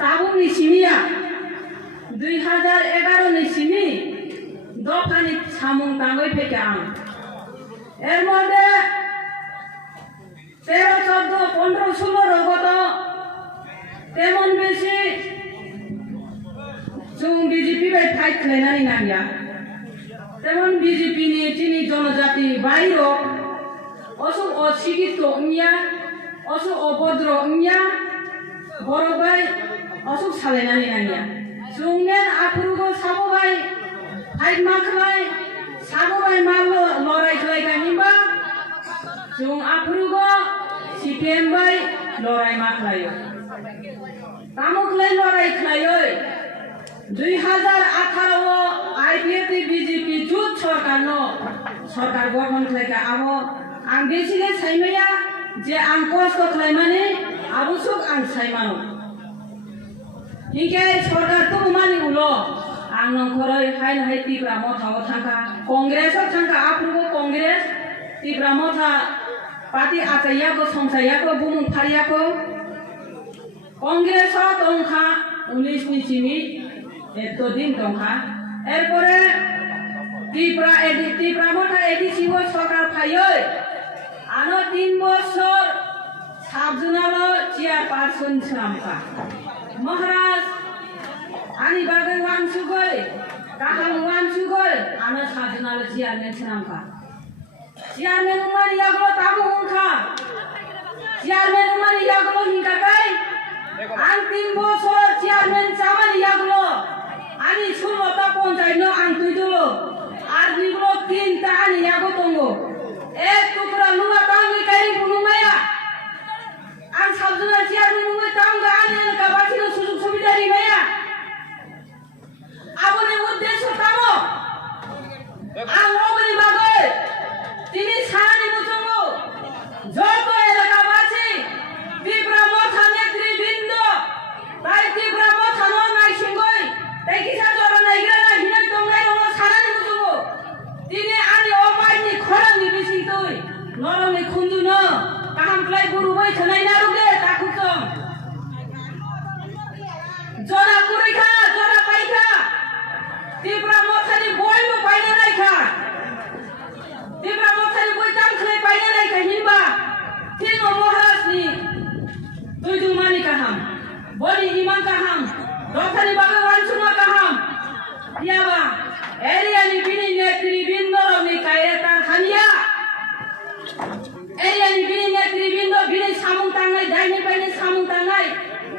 তাবুনি সিমিয়া 2011 ni sini দফানি সামুং তাঙ্গই ফেকে আং এর মধ্যে 13, 14, 15, 16 রগত তেমন বেশি जों বিজেপি বাই ফাইট খালাইনানি নামিয়া তেমন বিজেপি নি চিনি জনজাতি বাইরো অসুখ অশিক্ষিত ইয়া অসুখ অভদ্র ইয়া বড় বাই অসুখ সালাইনানি নামিয়া जोंनेन आफुरुगो साबोबाय फाइट माखलाय साबोबाय मालो लड़ाई खलायगा हिंबा जों आफुरुगो सीपीएम बाय लड़ाई माखलायो तामुखलाय लड़ाई खलायो 2018 आईपीएफ बीजेपी जुट सरकार गठन खलायगा आबो आं बेसिगे साइमाया जे आं कष्ट खलायमाने आबुसुक आं साइमानो हिंगे सरकार तो मानि उलो आं नंखरै हाय हाय तिप्रा मथाव थांखा कांग्रेस थांखा आफुरुगो कांग्रेस तिप्रा मथा पार्टी आचायाको संसायाको बुमुं फारियाको कांग्रेस दंखा 19 नि चिनि एतो दिन दंखा एरपरे तिप्रा मथा एडिसिबो सरकार फायो आनो 3 বছর साबजुनालो चेयारपारसन सामखा महाराज आनी बागै वानसुगै गाहाम वानसुगै आनो साबजुनालो चेयारमेन सामखा चेयारमेन उमानि यागलो ताबु उनखा चेयारमेन उमानि यागलो हिंगाकै आं 3 বছর चेयारमेन चामानि यागलो आनी 16টা পঞ্চায়েতनो आं तुइदलो आर निगलो 3টা आनी यागो दंगो एक टुकरा लुगा तांगै कारि बुनुमाया आं साबजुनाल चेयारमेन उमै तांगा आनी गाबासिनो सुजुग सुबिदारि माया आबोनि उद्देश्य तामो आं ओगनि बागै तिनि सानानि मुजंगो जत एलाकाबासि तिप्रा मथा नेतृबृन्द ताइ तिप्रा मथा न नायसिंगै ताइ किसा जरा नायग्रा ना हिनै दंनाय दङ सानानि मुजंगो तिनि आनि अमाइनि खरांनि बिसिंतै नरमनि खुन्दुनो काहामख्लाय गुरुबै थनाय नारुगे ताखुसं जरा कुरैखा जरा पाइखा तिप्रा मथानि बयबो बायना नायखा तिप्रा मथानि बय दामख्लाय बायना नायखा हिनबा तिनो महाराजनि दुइदुमानि काहाम बनि इमान काहाम दफानि बागै वानसुमा काहाम याबा एरियानि बिनि नेतृबृन्दनि कायरेता खानिया एरियानि बिनि नेतृबृन्द बिनि सामुं तांनाय दाइनि बायनि सामुं तांनाय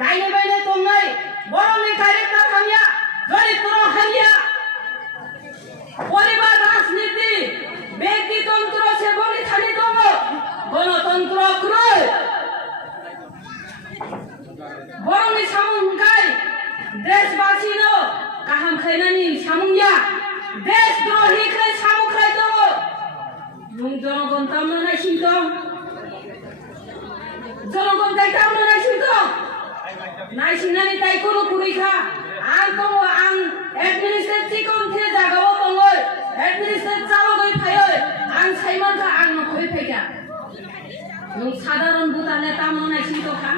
दाइनि बायनि तंनाय बर'नि कायरेता खानिया दरिद्र खानिया परिवार राजनीति व्यक्तितंत्र सेबनि थानि दङ गणतंत्र ख्रुइ बर'नि सामुं हुंखाय देशबासिनो गाहाम खायनानि सामुंया देशद्रोही खाय सामुं खाय दङ मुं जनगण तामनो नायसिंदं जनगण ताइ तामनो नायसिंदं नायसिंनानि ताइखौनो कुरैखा आं दङ आं एडमिनिस्ट्रेटिभ कन्थे जागाव दङ एडमिनिस्ट्रेटिभ चालगै फायो आं साइमानखा आं नखै फैगा नों साधारण भुटानले तामनो नायसिंदंखा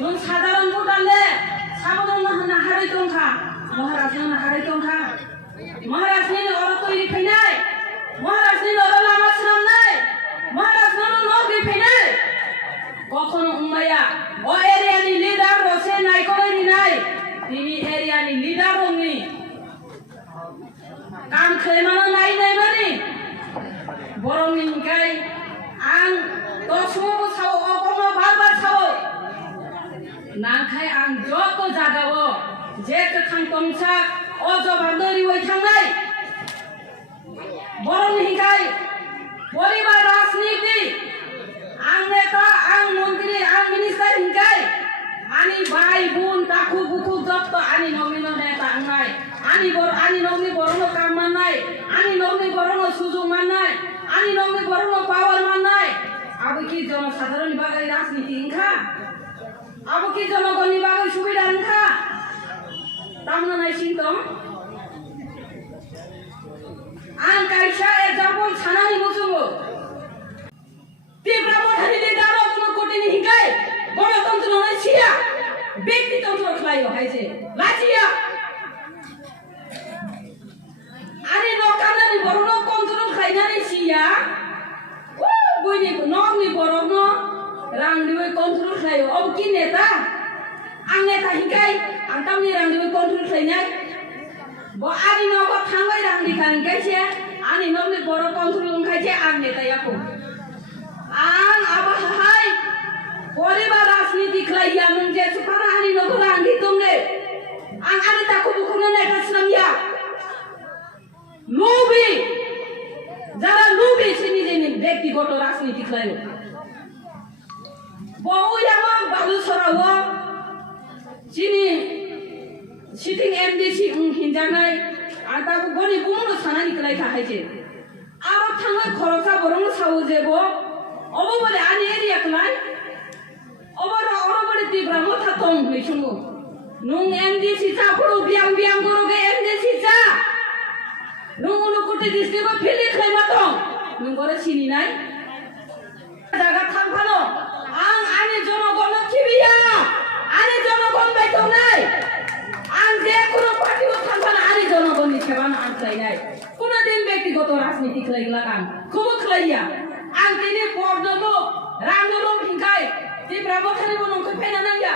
नों साधारण भुटानले साबदंनो होनना हारै दंखा महाराजनो हारै दंखा महाराजनि अरतोयरि फैनाय महाराजनि न'र लामा सिनामनाय महाराजनो न'गै फैनाय कखनो उमाया ओ एरियानि लिडार रसे नायखौनि नाय तिनि एरियानि लिडार दंनि काम खालामनो नायनाय माने बर'नि हिंखाय आं दसमबो साव अगम बार साव नांखाय आं जत जागावो जे गोथां तंसा अजबान्दरि वै थांनाय बर'नि हिंखाय परिवार राजनीति आं नेता आं मन्त्री आं मिनिस्टार हिंखाय आनि भाई बुन ताखु बुखु जत आनि नमिनो नेता आंनाय आनि नमनि बर'नो काम माननाय आनि नमनि बर'नो सुजुग माननाय आनि नमनि बर'नो पावर माननाय आबो कि जनसाधारणनि बागै राजनीति हिंखा आबो कि जनगणनि बागै सुबिदा हिंखा तामनो नायसिंदं आं कायसा एग्जाम्पल सानानि मुजुंगो तिप्रा मथानि लिडार कोनो कोटिनि हिंखाय गणतंत्र नय सिया ব্যক্তিতন্ত্র খাইও হাইছে লাচিয়া আরে নকানানি বড় কন্ট্রোল খাইনানি সিয়া ও বইনি নগনি বড় ন রাংদিwe কন্ট্রোল খাইও অব কি নেতা आं नेता हिंखाय आं गावनि रांनिबो कन्ट्रोल खालायनाय ब आंनि न'आव थांबाय रांनि खांखायसे आंनि न'नि बर' कन्ट्रोल ओंखायसे आं नेतायाखौ आं आबाहाय परिबार राजनीति खालाया नों जे सुफाना आंनि न'खौ रांनि दंने आं आंनि ताखौ बुखौनो नेता सिनामिया लुबि যারা লুবি সে নিজে ব্যক্তিগত রাজনীতি খালাयो বউয়ামা বালু সরাও Sini sitting MDC hinjanai ataku goni bumu sanani kelai kahai Arab tangga khorosa borong sawu jebo obo bole ani area kelai obo bole Tipra Motha tong bisungu nung MDC cha puru biang guru ke MDC cha nung ulu kuti district ko phili kelai matong nung bore sini nai jaga thangphano ang ani jonogon kibiya আরে জনগণ বাইতো নাই আর যে কোন party ও থাকবে না আরে জনগণ সেবা না আনলাই নাই কোনদিন ব্যক্তিগত রাজনীতি খেলাইলা কাম খুব খেলাইয়া আর তিনি পর্দলো রাঙ্গলো হিংকাই Tipra Motha বনো কই ফাইনা নাইয়া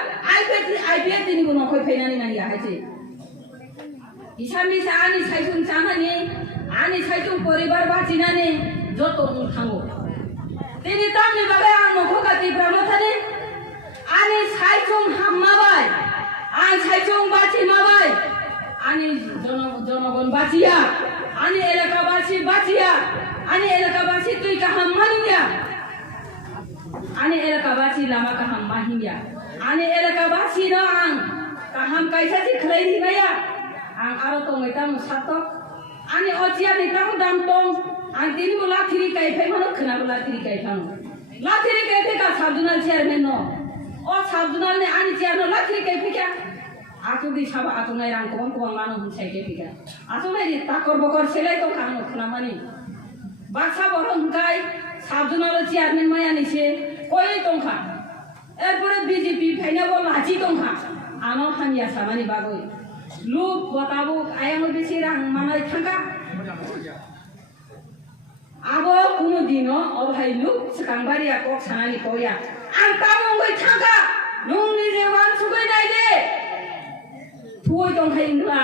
আইপিএ তিনি বনো কই ফাইনানি নাইয়া হাইছে ইসামি সানি সাইজুন চানানি আনি সাইজুন পরিবার বাঁচিনানি যত থাঙ্গো তিনি তামনি বাগে আং নখকা Tipra Motha নি Ani saijong hammabai, ani saijong baci mabai, ani jonogon bacia, ani elaka bacia, ani elaka baci tui kaham maniya, ani elaka baci lama kaham mahiya, ani elaka baci no ang kaham kaisa si khlai di maya, ang aro tong itam satok, ani ocia ni tam dam tong, ang tini bola thiri kai phai mano khna bola thiri kai phang, la thiri kai phai ka sabdunal chairman no. O sabdunal ne ani ciano lakri kai pika aku di saba aku ngai rang kobang manu hunsai kai pika aku ngai di takor bokor selai to kang khna mani baksa borong kai sabdunal chairman maya ni se koi tongkha erpore BJP phaina bo laji tongkha ano hamya samani bagoi luk botabu ayang besi rang manai thangka abo kuno dino obhai luk sekangbari akok sanani koya ang tamong ko'y tangka nung nirewan sugay na ide tuwoy tong hayingla